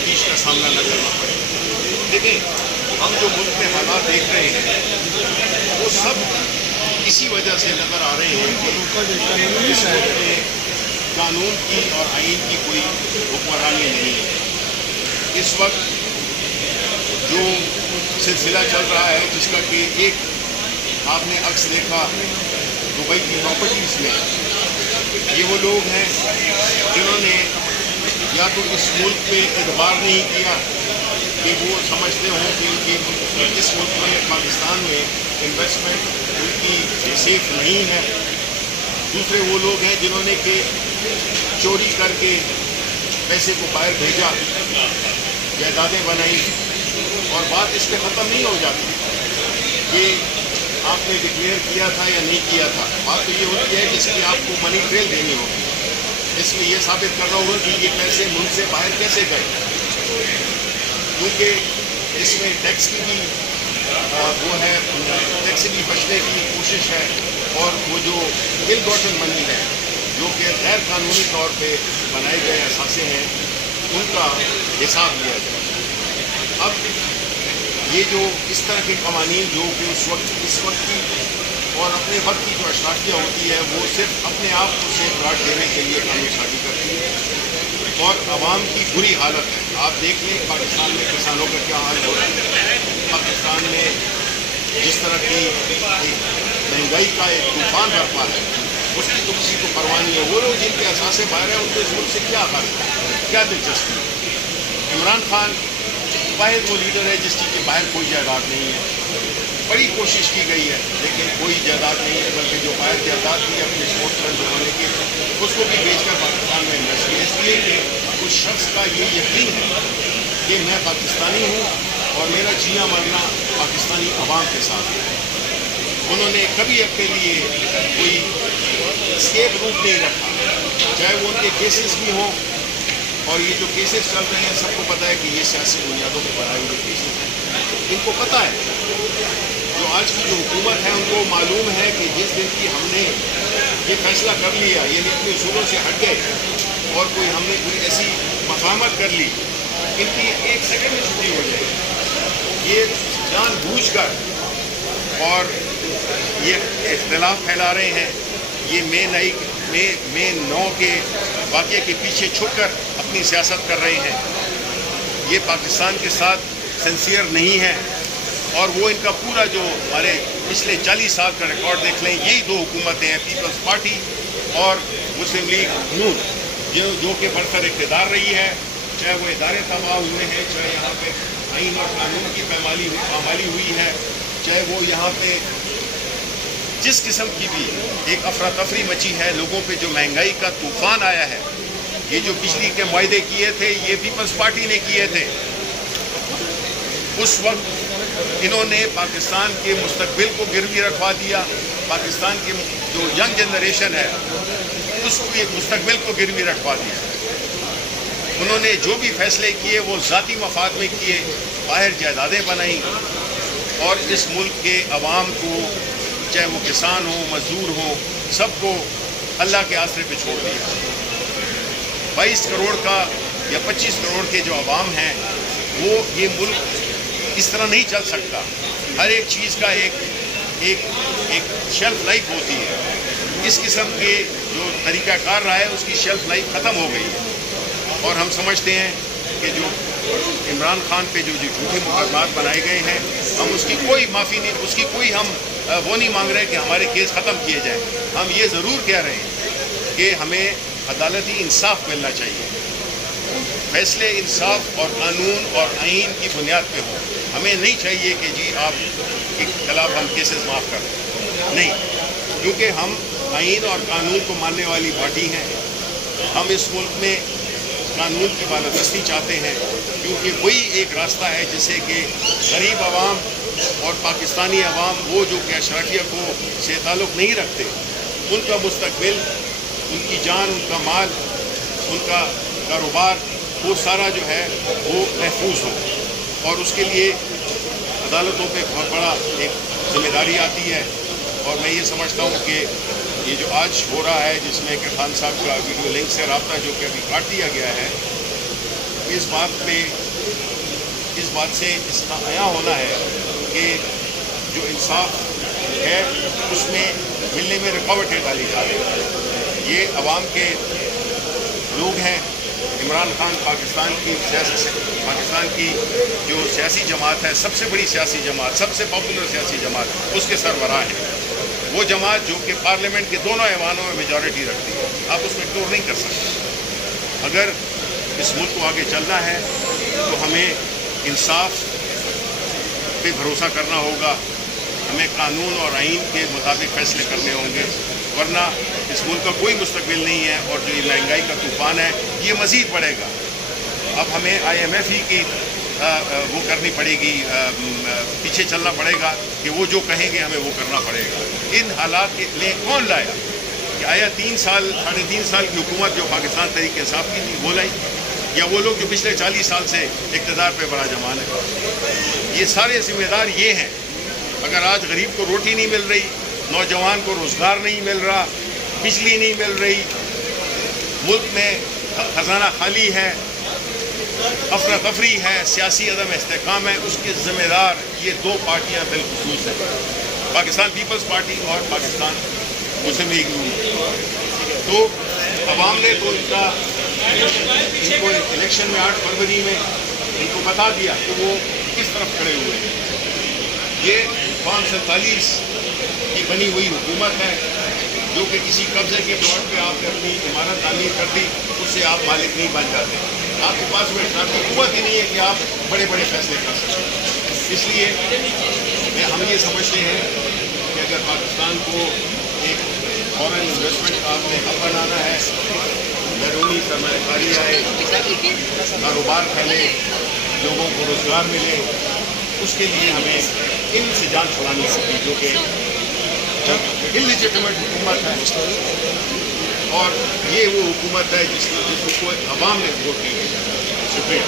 तफ्तीश का सामना न करना पड़े। देखें, हम जो मुल्क में हालात देख रहे हैं वो सब इसी वजह से नज़र आ रहे हैं कि इस मुल्क में कानून की और आइन की कोई हुक्मरानी नहीं है। इस वक्त जो सिलसिला चल रहा है, जिसका कि एक आपने अक्स देखा दुबई की प्रॉपर्टीज़ में, ये वो लोग हैं जिन्होंने या तो इस मुल्क पे एतबार नहीं किया कि वो समझते हों कि उनकी इस मुल्क में पाकिस्तान में इन्वेस्टमेंट उनकी सेफ नहीं है। दूसरे वो लोग हैं जिन्होंने कि चोरी करके पैसे को बाहर भेजा, जायदादें बनाई, और बात इस पर ख़त्म नहीं हो जाती कि आपने डिक्लेयर किया था या नहीं किया था। बात तो ये होती है कि इसकी आपको मनी ट्रेल देनी होगी, इसमें यह साबित करना होगा कि ये पैसे मुल्क से बाहर कैसे गए, क्योंकि इसमें टैक्स की भी वो है, टैक्स से भी बचने की कोशिश है, और वो जो इल गॉटन मनी है जो कि गैर कानूनी तौर पे बनाए गए असासे हैं, उनका हिसाब लिया जाए। अब ये जो इस तरह के कवानीन जो कि इस वक्त की और अपने वक्त की जो अशराफिया होती है, वो सिर्फ अपने आप को सेफगार्ड देने के लिए कामयाबी करती है, और आवाम की बुरी हालत है। आप देख लें पाकिस्तान में किसानों का क्या हाल हो रहा है, पाकिस्तान में जिस तरह की महंगाई का एक तूफान बरपा है, उसकी तो किसी को परवाह नहीं है। वो लोग जिनके असासे बाहर हैं, उनको इस मुल्क से क्या हाल, क्या दिलचस्पी। इमरान खान वाहिद वो लीडर है जिस चीज़ के बाहर कोई जायदाद नहीं है। बड़ी कोशिश की गई है लेकिन कोई जायदाद नहीं है, बल्कि जो बाहर जायदाद थी अपने स्पोर्ट्समैन जमाने की, उसको भी बेचकर पाकिस्तान में इन्वेस्ट किया, इसलिए कि उस शख्स का ये यकीन है कि मैं पाकिस्तानी हूँ और मेरा जिया मरना पाकिस्तानी अवाम के साथ है। उन्होंने कभी अपने लिए कोई स्केप रूट नहीं रखा, चाहे वो उनके केसेस भी हों, और ये जो केसेस चल रहे हैं सबको पता है कि ये सियासी बुनियादों पर बनाए हुए केसेस हैं। इनको पता है, जो आज की जो हुकूमत है उनको मालूम है कि जिस दिन की हमने ये फैसला कर लिया, ये अपने उसूलों से हट गए और कोई हमने कोई ऐसी मफाहमत कर ली, इनकी एक सेकंड में छुट्टी हो जाएगी। ये जानबूझकर और ये इख्तिलाफ फैला रहे हैं, ये मे 9 के वाक़े के पीछे छुपकर अपनी सियासत कर रहे हैं। ये पाकिस्तान के साथ सिंसियर नहीं है, और वो इनका पूरा जो हमारे पिछले 40 साल का रिकॉर्ड देख लें, यही दो हुकूमतें हैं, पीपल्स पार्टी और मुस्लिम लीग नून, जो कि बरसर इक़्तिदार रही है। चाहे वो इदारे तबाह हुए हैं, चाहे यहाँ पे आइन और कानून की पामाली हुई है, चाहे वो यहाँ पे जिस किस्म की भी एक अफरा तफरी मची है, लोगों पे जो महंगाई का तूफान आया है। ये जो बिजली के मुआहदे किए थे, ये पीपल्स पार्टी ने किए थे। उस वक्त इन्होंने पाकिस्तान के मुस्तकबिल को गिरवी रखवा दिया, पाकिस्तान की जो यंग जनरेशन है उसको एक मुस्तकबिल को गिरवी रखवा दिया। उन्होंने जो भी फैसले किए वो ज़ाती मफाद में किए, बाहर जायदादें बनाई, और इस मुल्क के अवाम को, चाहे वो किसान हो, मजदूर हो, सबको अल्लाह के आसरे पे छोड़ दिया। 22 करोड़ का या 25 करोड़ के जो अवाम हैं, वो ये मुल्क इस तरह नहीं चल सकता। हर एक चीज़ का एक शेल्फ लाइफ होती है। इस किस्म के जो तरीक़ाकार रहा है उसकी शेल्फ लाइफ ख़त्म हो गई है, और हम समझते हैं कि जो इमरान खान पे जो झूठे मुकदमात बनाए गए हैं, हम उसकी कोई माफ़ी नहीं, उसकी कोई हम वो नहीं मांग रहे कि हमारे केस ख़त्म किए जाएँ। हम ये ज़रूर कह रहे हैं कि हमें अदालती इंसाफ मिलना चाहिए, फैसले इंसाफ और कानून और आइन की बुनियाद पे हो। हमें नहीं चाहिए कि जी आप के खिलाफ हम केसेस माफ़ कर दें, नहीं, क्योंकि हम आइन और कानून को मानने वाली पार्टी हैं। हम इस मुल्क में कानून की बालादस्ती चाहते हैं, क्योंकि वही एक रास्ता है जिससे कि गरीब आवाम और पाकिस्तानी अवाम, वो जो कि अशराफिया को से ताल्लुक़ नहीं रखते, उनका मुस्तकबिल, उनकी जान, उनका माल, उनका कारोबार, वो सारा जो है वो महफूज हो। और उसके लिए अदालतों पे बहुत बड़ा एक जिम्मेदारी आती है। और मैं ये समझता हूँ कि ये जो आज हो रहा है, जिसमें कि खान साहब का वीडियो लिंक से रब्ता जो कि अभी काट दिया गया है, اس بات سے اس کا آیا ہونا ہے کہ جو انصاف ہے اس میں ملنے میں رکاوٹیں ڈالی جا رہی ہیں. یہ عوام کے لوگ ہیں. عمران خان پاکستان کی جو سیاسی جماعت ہے، سب سے بڑی سیاسی جماعت، سب سے پاپولر سیاسی جماعت، اس کے سربراہ ہیں. وہ جماعت جو کہ پارلیمنٹ کے دونوں ایوانوں میں میجورٹی رکھتی ہے، آپ اس کو اگنور نہیں کر سکتے. اگر اس ملک کو آگے چلنا ہے تو ہمیں انصاف پہ بھروسہ کرنا ہوگا. ہمیں قانون اور آئین کے مطابق فیصلے کرنے ہوں گے، ورنہ اس ملک کا کوئی مستقبل نہیں ہے. اور جو یہ مہنگائی کا طوفان ہے یہ مزید بڑھے گا. اب ہمیں IMF ہی کی وہ کرنی پڑے گی، پیچھے چلنا پڑے گا کہ وہ جو کہیں گے ہمیں وہ کرنا پڑے گا. ان حالات کے لیے کون لایا؟ کہ آیا 3 سال 3.5 سال کی حکومت جو پاکستان تحریک انصاف کی تھی وہ لائی، یا وہ لوگ جو پچھلے 40 سال سے اقتدار پہ بڑا جمان ہے؟ یہ سارے ذمہ دار یہ ہیں. اگر آج غریب کو روٹی نہیں مل رہی، نوجوان کو روزگار نہیں مل رہا، بجلی نہیں مل رہی، ملک میں خزانہ خالی ہے، افراتفری ہے، سیاسی عدم استحکام ہے، اس کے ذمہ دار یہ 2 پارٹیاں بالخصوص ہیں، پاکستان پیپلز پارٹی اور پاکستان مسلم لیگ نون. تو عوام نے تو ان کو الیکشن میں 8 فروری میں ان کو بتا دیا کہ وہ کس طرف کھڑے ہوئے ہیں. یہ فارم 47 کی بنی ہوئی حکومت ہے جو کہ کسی قبضے کے طور پہ آپ نے اپنی عمارت تعمیر کر دی، اس سے آپ مالک نہیں بن جاتے. آپ کے پاس وہ اختیار قوت ہی نہیں ہے کہ آپ بڑے بڑے فیصلے کر سکیں. اس لیے ہم یہ سمجھتے ہیں کہ اگر پاکستان کو ایک فورن انویسٹمنٹ کا آپ نے حب بنانا ہے، بیرونی سرمایہ کاری آئے، کاروبار پھیلے، لوگوں کو روزگار ملے، اس کے لیے ہمیں ان سے جان چھڑانی ہوگی جو کہ انلیجیٹمیٹ حکومت ہے. اور یہ وہ حکومت ہے جس کو عوام نے ووٹ دی ہے. شکریہ.